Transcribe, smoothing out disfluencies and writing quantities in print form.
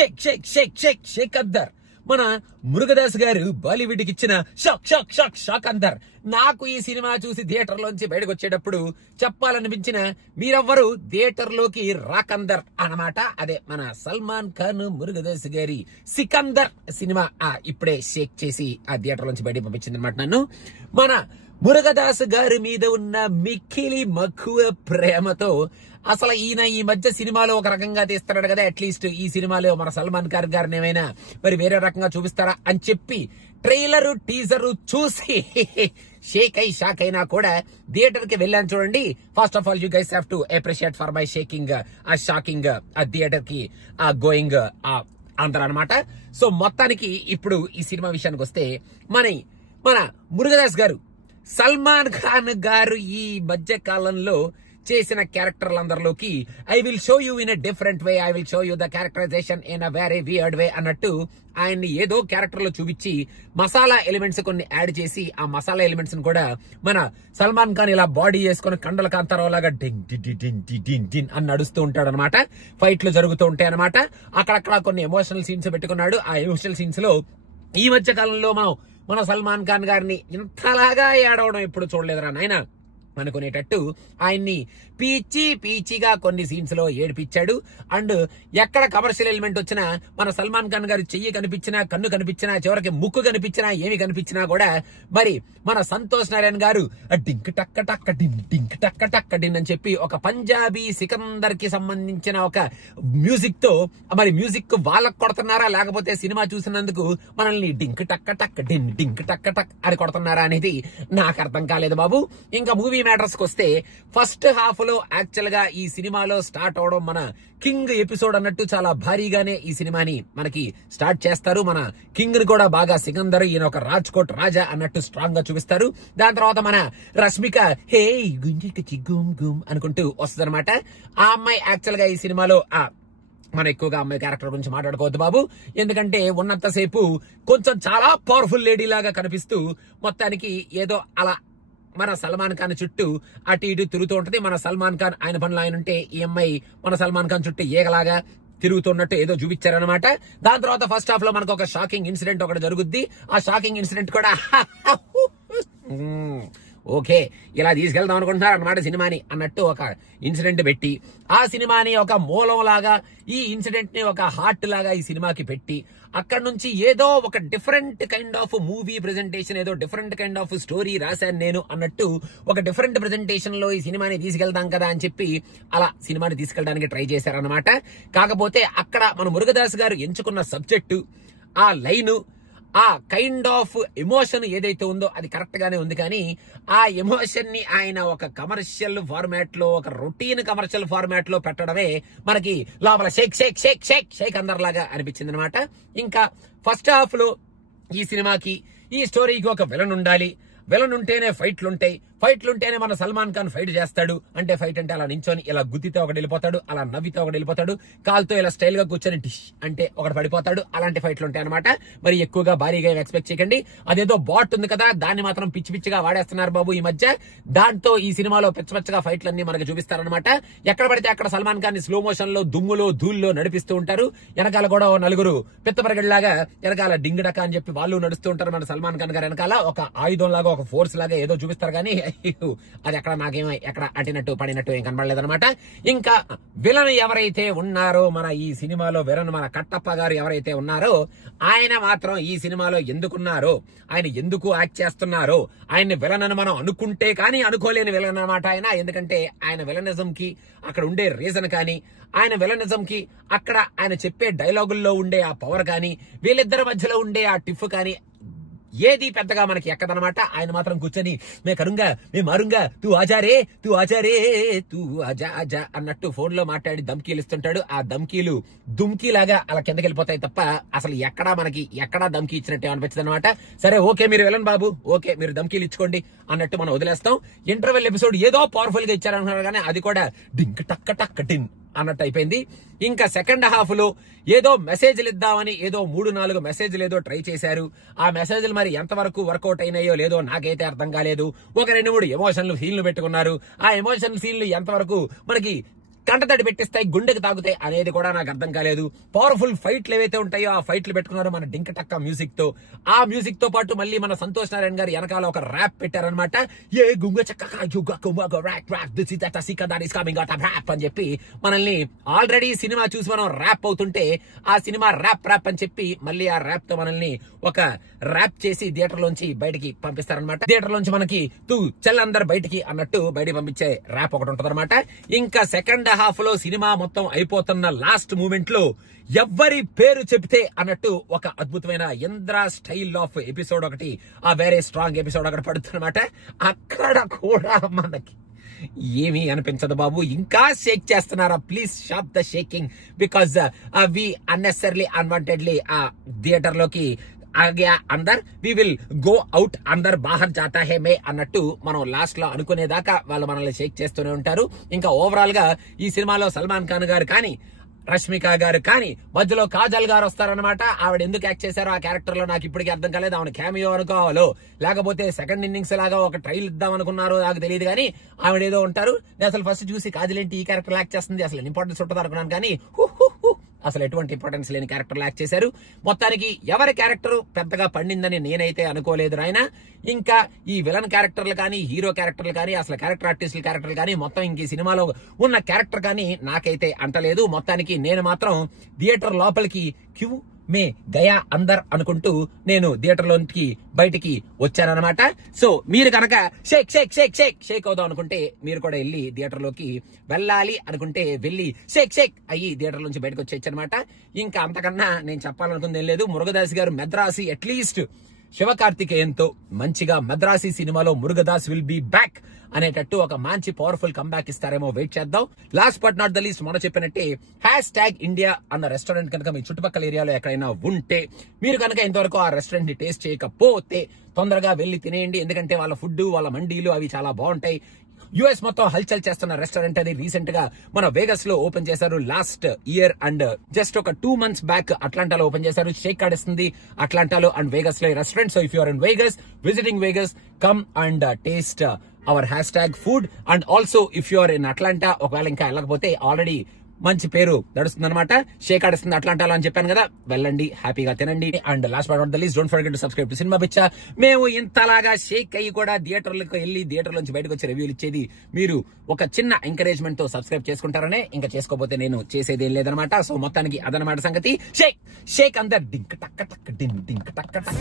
షేక్ షేక్ షేక్ షేక్ షేక్ అందర్. మన మురుగదాస్ గారు బాలీవుడ్ కి ఇచ్చిన షాక్ షాక్ షాక్ షాక్ అందర్. నాకు ఈ సినిమా చూసి థియేటర్ లోంచి బయటకు వచ్చేటప్పుడు చెప్పాలనిపించిన మీరెవ్వరు థియేటర్ లోకి రాకందర్ అన్నమాట. అదే మన సల్మాన్ ఖాన్ మురుగదాస్ గారి సికందర్ సినిమా ఇప్పుడే షేక్ చేసి ఆ థియేటర్ లోంచి బయటకు పంపించింది అనమాట నన్ను. మన మురుగదాస్ గారి మీద ఉన్న మిక్కిలి మక్కువ ప్రేమతో అసలు ఈయన ఈ మధ్య సినిమాలో ఒక రకంగా తీస్తున్నాడు కదా, అట్లీస్ట్ ఈ సినిమాలో మన సల్మాన్ ఖాన్ గారిని ఏమైనా మరి వేరే రకంగా చూపిస్తారా అని చెప్పి ట్రైలర్ టీజర్ చూసి షాక్ అయినా కూడా థియేటర్ కి వెళ్ళాను చూడండి. First of all you guys have to appreciate for my shaking shocking theatre కి గోయింగ్ అందరూ అనమాట. సో మొత్తానికి ఇప్పుడు ఈ సినిమా విషయానికి వస్తే మన మురుగదాస్ గారు సల్మాన్ ఖాన్ గారు ఈ మధ్య కాలంలో చేసిన క్యారెక్టర్లందరిలోకి I will show you in a different way, I will show you the characterization in a very weird way అన్నట్టు ఆయన్ని ఏదో క్యారెక్టర్ లో చూపించి మసాలా ఎలిమెంట్స్ కొన్ని యాడ్ చేసి ఆ మసాలా ఎలిమెంట్స్ కూడా మన సల్మాన్ ఖాన్ ఇలా బాడీ చేసుకుని కండల కాంతారావు లాగా డింగ్ డింగ్ అని నడుస్తూ ఉంటాడు అనమాట. ఫైట్లు జరుగుతూ ఉంటాయి అనమాట. అక్కడక్కడ కొన్ని ఎమోషనల్ సీన్స్ పెట్టుకున్నాడు. ఆ ఎమోషనల్ సీన్స్ లో ఈ మధ్య కాలంలో మన సల్మాన్ ఖాన్ గారిని ఇంతలాగా ఏడవడం ఎప్పుడు చూడలేదురా నాయన అనుకునేటట్టు ఆయన్ని పీచిగా కొన్ని సీన్స్ లో ఏడిపించాడు. అండ్ ఎక్కడ కమర్షియల్ ఎలిమెంట్ వచ్చినా మన సల్మాన్ ఖాన్ గారి చెయ్యి కనిపించినా, కన్ను కనిపించినా, చివరికి ముక్కు కనిపించినా, ఏమి కనిపించినా కూడా మరి మన సంతోష్ నారాయణ గారు డింక్ టక్క టక్క డింక్ టక్క టక్క డిన్ అని చెప్పి ఒక పంజాబీ సికందర్ కి సంబంధించిన ఒక మ్యూజిక్ తో మరి మ్యూజిక్ వాళ్ళకు కొడుతున్నారా లేకపోతే సినిమా చూసినందుకు మనల్ని డింక్ టక్క టక్ డింక్ టక్క టక్ అని కొడుతున్నారా అనేది నాకు అర్థం కాలేదు బాబు. ఇంకా మూవీ మ్యాటర్స్ కి వస్తే ఫస్ట్ హాఫ్ లో యాక్చువల్ గా ఈ సినిమాలో స్టార్ట్ అవడం మన కింగ్ ఎపిసోడ్ అన్నట్టు చాలా భారీగానే ఈ సినిమాని మనకి స్టార్ట్ చేస్తారు. మన కింగ్ ని కూడా బాగా సికందర్ ఈయన ఒక రాజ్కోట్ రాజా అన్నట్టు స్ట్రాంగ్ గా చూపిస్తారు. దాని తర్వాత మన రష్మిక హే గుంజికి గుమ్ గుమ్ అనుకుంటూ వస్తుంది అనమాట. ఆ అమ్మాయి యాక్చువల్ గా ఈ సినిమాలో మనం ఎక్కువగా అమ్మాయి క్యారెక్టర్ గురించి మాట్లాడుకోవద్దు బాబు, ఎందుకంటే ఉన్నంతసేపు కొంచెం చాలా పవర్ఫుల్ లేడీ లాగా కనిపిస్తూ మొత్తానికి ఏదో అలా మన సల్మాన్ ఖాన్ చుట్టూ అటు ఇటు తిరుగుతూ ఉంటది. మన సల్మాన్ ఖాన్ ఆయన పనులు ఆయన ఉంటే ఈ అమ్మాయి మన సల్మాన్ ఖాన్ చుట్టూ ఏగలాగా తిరుగుతున్నట్టు ఏదో చూపించారనమాట. దాని తర్వాత ఫస్ట్ హాఫ్ లో మనకు ఒక షాకింగ్ ఇన్సిడెంట్ ఒకటి జరుగుద్ది. ఆ షాకింగ్ ఇన్సిడెంట్ కూడా ఓకే ఇలా తీసుకెళ్దాం అనుకుంటున్నారు అనమాట సినిమాని అన్నట్టు ఒక ఇన్సిడెంట్ పెట్టి ఆ సినిమాని ఒక మూలం లాగా ఈ ఇన్సిడెంట్ ని ఒక హార్ట్ లాగా ఈ సినిమాకి పెట్టి అక్కడ నుంచి ఏదో ఒక different kind of movie presentation, ఏదో డిఫరెంట్ కైండ్ ఆఫ్ స్టోరీ రాశాను నేను అన్నట్టు ఒక డిఫరెంట్ ప్రెజెంటేషన్ లో ఈ సినిమాని తీసుకెళ్దాం కదా అని చెప్పి అలా సినిమాని తీసుకెళ్ళడానికి ట్రై చేశారనమాట. కాకపోతే అక్కడ మన మురుగదాస్ గారు ఎంచుకున్న సబ్జెక్టు, ఆ లైను, ఆ కైండ్ ఆఫ్ ఎమోషన్ ఏదైతే ఉందో అది కరెక్ట్ గానే ఉంది. కానీ ఆ ఎమోషన్ ని ఆయన ఒక కమర్షియల్ ఫార్మాట్ లో, ఒక రొటీన్ కమర్షియల్ ఫార్మాట్ లో పెట్టడమే మనకి లోపల షేక్ షేక్ షేక్ షేక్ షేక్ అందరిలాగా అనిపించింది అనమాట. ఇంకా ఫస్ట్ హాఫ్ లో ఈ సినిమాకి ఈ స్టోరీకి ఒక విలన్ ఉండాలి, విలన్ ఉంటేనే ఫైట్లుంటేనే మన సల్మాన్ ఖాన్ ఫైట్ చేస్తాడు. అంటే ఫైట్ అంటే అలా నించొని ఇలా గుద్దితే ఒకటి వెళ్ళిపోతాడు, అలా నవ్వితే ఒకటి వెళ్ళిపోతాడు, కాల్తో ఇలా స్టైల్ గా కూర్చొని డిష్ అంటే ఒకటి పడిపోతాడు. అలాంటి ఫైట్లు ఉంటాయి అనమాట. మరి ఎక్కువగా భారీగా ఎక్స్పెక్ట్ చేయకండి. అదేదో బాట్ ఉంది కదా దాన్ని మాత్రం పిచ్చి పిచ్చిగా వాడేస్తున్నారు బాబు ఈ మధ్య. దాంతో ఈ సినిమాలో పిచ్చపిచ్చగా ఫైట్లన్నీ మనకు చూపిస్తారనమాట. ఎక్కడ పడితే అక్కడ సల్మాన్ ఖాన్ ని స్లో మోషన్ లో దుమ్ములో ధూల్లో నడిపిస్తూ ఉంటారు. వెనకాల కూడా నలుగురు పిత్తపరగడిలాగా వెనకాల డింగిడక అని చెప్పి వాళ్ళు నడుస్తూ ఉంటారు. మన సల్మాన్ ఖాన్ గారు వెనకాల ఒక ఆయుధం లాగా, ఒక ఫోర్స్ లాగా ఏదో చూపిస్తారు. కానీ అది అక్కడ నాకేమో ఎక్కడ అటినట్టు పడినట్టు ఏం కనబడలేదన్నమాట. ఇంకా విలన్ ఎవరైతే ఉన్నారో మన ఈ సినిమాలో విలన్ మన కట్టప్ప గారు ఎవరైతే ఉన్నారో ఆయన మాత్రం ఈ సినిమాలో ఎందుకున్నారో, ఆయన ఎందుకు యాక్ట్ చేస్తున్నారో, ఆయన విలన్ అని మనం అనుకుంటే కానీ అనుకోలేని విలన్ అనమాట ఆయన. ఎందుకంటే ఆయన విలనిజం కి అక్కడ ఉండే రీజన్ కానీ, ఆయన విలనిజం కి అక్కడ ఆయన చెప్పే డైలాగుల్లో ఉండే ఆ పవర్ కానీ, వీళ్ళిద్దరి మధ్యలో ఉండే ఆ టిఫ్ కానీ ఏది పెద్దగా మనకి ఎక్కదనమాట. ఆయన మాత్రం కూర్చొని మే కరుంగా మే మారుంగా తూ ఆజారే తూ ఆజా అన్నట్టు ఫోన్ లో మాట్లాడి ధమ్కీలు ఇస్తుంటాడు. ఆ ధమ్కీలు దుమ్కీలాగా అలా కిందకి వెళ్ళిపోతాయి తప్ప అసలు ఎక్కడా ధమ్కీ ఇచ్చినట్టే అనిపించదు అనమాట. సరే ఓకే మీరు వెళ్ళండి బాబు, ఓకే మీరు ధమ్కీలు ఇచ్చుకోండి అన్నట్టు మనం వదిలేస్తాం. ఇంటర్వెల్ ఎపిసోడ్ ఏదో పవర్ఫుల్ గా ఇచ్చారనుకున్నారు కానీ అది కూడా డింక్ టక్క టక్ టిన్ అన్నట్టు అయిపోయింది. ఇంకా సెకండ్ హాఫ్ లో ఏదో మెసేజ్లు ఇద్దామని ఏదో 3-4 మెసేజ్లు ఏదో ట్రై చేశారు. ఆ మెసేజ్లు మరి ఎంతవరకు వర్కౌట్ అయినాయో లేదో నాకైతే అర్థం కాలేదు. ఒక 2-3 ఎమోషనల్ సీన్లు పెట్టుకున్నారు. ఆ ఎమోషనల్ సీన్లు ఎంతవరకు మనకి కంటతడి పెట్టిస్తాయి, గుండెకి తాగుతాయి అనేది కూడా నాకు అర్థం కాలేదు. పవర్ఫుల్ ఫైట్లు ఏవైతే ఉంటాయో ఆ ఫైట్లు పెట్టుకున్నారు మన డింక టక్క మ్యూజిక్ తో. ఆ మ్యూజిక్ తో పాటు మళ్ళీ మన సంతోష్ నారాయణ గారు వెనకాల ఒక ర్యాప్ పెట్టారనమాట. ఏ గుంగ ర్యాప్ అని చెప్పి మనల్ని ఆల్రెడీ సినిమా చూసి మనం ర్యాప్ అవుతుంటే ఆ సినిమా ర్యాప్ అని చెప్పి మళ్ళీ ఆ ర్యాప్ తో మనల్ని ఒక ర్యాప్ చేసి థియేటర్ లోంచి బయటికి పంపిస్తారనమాట. థియేటర్ లోంచి మనకి తూ చెల్లందరు బయటికి అన్నట్టు బయటికి పంపించే ర్యాప్ ఒకటి ఉంటది అనమాట. ఇంకా సెకండ్ హాఫ్ లో సినిమా మొత్తం అయిపోతున్న లాస్ట్ మూమెంట్ లో ఎవ్వరి పేరు చెప్తే అన్నట్టు ఒక అద్భుతమైన ఇంద్ర స్టైల్ ఆఫ్ ఎపిసోడ్ ఒకటి, ఆ వేరే స్ట్రాంగ్ ఎపిసోడ్ అక్కడ పడుతుందన్నమాట. అక్కడ కూడా మనకి ఏమీ అనిపించదు బాబు. ఇంకా షేక్ చేస్తున్నారా? Please stop the shaking because we unnecessarily unwantedly ఆ థియేటర్ లోకి ఆగా అందర్ వి విల్ గో అవుట్ అందర్ బాహర్ జాతా హే మే అన్నట్టు మనం లాస్ట్ లో అనుకునేదాకా వాళ్ళు మనల్ని షేక్ చేస్తూనే ఉంటారు. ఇంకా ఓవరాల్ గా ఈ సినిమాలో సల్మాన్ ఖాన్ గారు కానీ రష్మిక గారు కానీ మధ్యలో కాజల్ గారు వస్తారనమాట. ఆవిడ ఎందుకు యాక్ట్ చేశారో ఆ క్యారెక్టర్ లో నాకు ఇప్పటికీ అర్థం కాలేదు. ఆవిడ క్యామియో అనుకోవాలో లేకపోతే సెకండ్ ఇన్నింగ్స్ లాగా ఒక ట్రైల్ ఇద్దాం అనుకున్నారో నాకు తెలియదు, కానీ ఆవిడ ఏదో ఉంటారు. నేను అసలు ఫస్ట్ చూసి కాజల్ ఏంటి ఈ క్యారెక్టర్ యాక్ట్ చేస్తుంది, అసలు ఇంపార్టెన్స్ ఉంటుంది అనుకున్నాను, కానీ అసలు ఎటువంటి ఇంపార్టెన్స్ లేని క్యారెక్టర్ యాక్ట్ చేశారు. మొత్తానికి ఎవరి క్యారెక్టర్ పెద్దగా పండిందని నేనైతే అనుకోలేదు రాయన. ఇంకా ఈ విలన్ క్యారెక్టర్లు కానీ హీరో క్యారెక్టర్లు కానీ అసలు క్యారెక్టర్ ఆర్టిస్టుల క్యారెక్టర్లు కానీ మొత్తం ఇంక ఈ సినిమాలో ఉన్న క్యారెక్టర్ కానీ నాకైతే అంటలేదు. మొత్తానికి నేను మాత్రం థియేటర్ లోపలికి క్యూ మే గయా అందర్ అనుకుంటూ నేను థియేటర్ లోకి బయటికి వచ్చానన్నమాట. సో మీరు కనుక షేక్ షేక్ షేక్ షేక్ షేక్ అవుదాం అనుకుంటే మీరు కూడా వెళ్ళి థియేటర్ లోకి వెళ్ళాలి అనుకుంటే వెళ్ళి షేక్ షేక్ అయ్యి థియేటర్ నుంచి బయటకు వచ్చేయచ్చు అనమాట. ఇంకా అంతకన్నా నేను చెప్పాలనుకుంది ఏం లేదు. మురుగదాస్ గారు మెద్రాసి అట్లీస్ట్ శివకార్తికేయన్తో మంచిగా మద్రాసి సినిమాలో మురుగదాస్ విల్ బి బ్యాక్ అనేటట్టు ఒక మంచి పవర్ఫుల్ కంబ్యాక్ ఇస్తారేమో, వెయిట్ చేద్దాం. Last but not the least మొన్న చెప్పినట్టే #India అన్న రెస్టారెంట్ కనుక మీ చుట్టుపక్కల ఏరియాలో ఎక్కడైనా ఉంటే మీరు కనుక ఇంతవరకు ఆ రెస్టారెంట్ ని టేస్ట్ చేయకపోతే తొందరగా వెళ్లి తినేయండి. ఎందుకంటే వాళ్ళ ఫుడ్ వాళ్ళ మండీలు అవి చాలా బాగుంటాయి. యుఎస్ మొత్తం హల్చల్ చేస్తున్న రెస్టారెంట్ అది. రీసెంట్ గా మన వేగస్ లో ఓపెన్ చేశారు లాస్ట్ ఇయర్ అండ్ జస్ట్ ఒక 2 months బ్యాక్ అట్లాంటాలో ఓపెన్ చేశారు. షేక్ ఆడిస్తుంది అట్లాంటాలో అండ్ వేగస్ లో ఈ restaurant. So if you are in Vegas, visiting Vegas, come and taste our #food. And also if you are in Atlanta, ఒకవేళ ఇంకా వెళ్ళకపోతే ఆల్రెడీ మంచి పేరు నడుస్తుంది అనమాట, షేక్ ఆడిస్తుంది అట్లాంటాలో అని చెప్పాను కదా, వెళ్ళండి హ్యాపీగా తినండి. And last but not the least don't forget to subscribe to cinema బిచ్చా. మేము ఇంతలాగా షేక్ అయ్యి కూడా థియేటర్లకు వెళ్ళి థియేటర్ నుంచి బయటకు వచ్చి రివ్యూలు ఇచ్చేది మీరు ఒక చిన్న ఎంకరేజ్మెంట్ తో సబ్స్క్రైబ్ చేసుకుంటారనే. ఇంకా చేసుకోకపోతే నేను చేసేది ఏం లేదనమాట. సో మొత్తానికి అదనమాట సంగతి. షేక్ షేక్ అందర్ డింక్ టక్క టక్ డింక్ టక్క టక్.